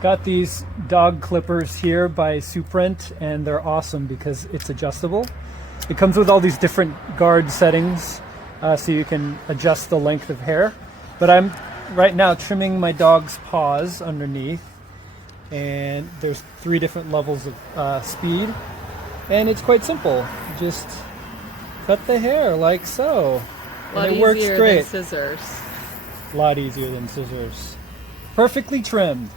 Got these dog clippers here by SUPRENT, and they're awesome because it's adjustable. It comes with all these different guard settings, so you can adjust the length of hair. But I'm right now trimming my dog's paws underneath, and there's 3 different levels of speed, and it's quite simple. Just cut the hair like so, and it works great. Than scissors. A lot easier than scissors. Perfectly trimmed.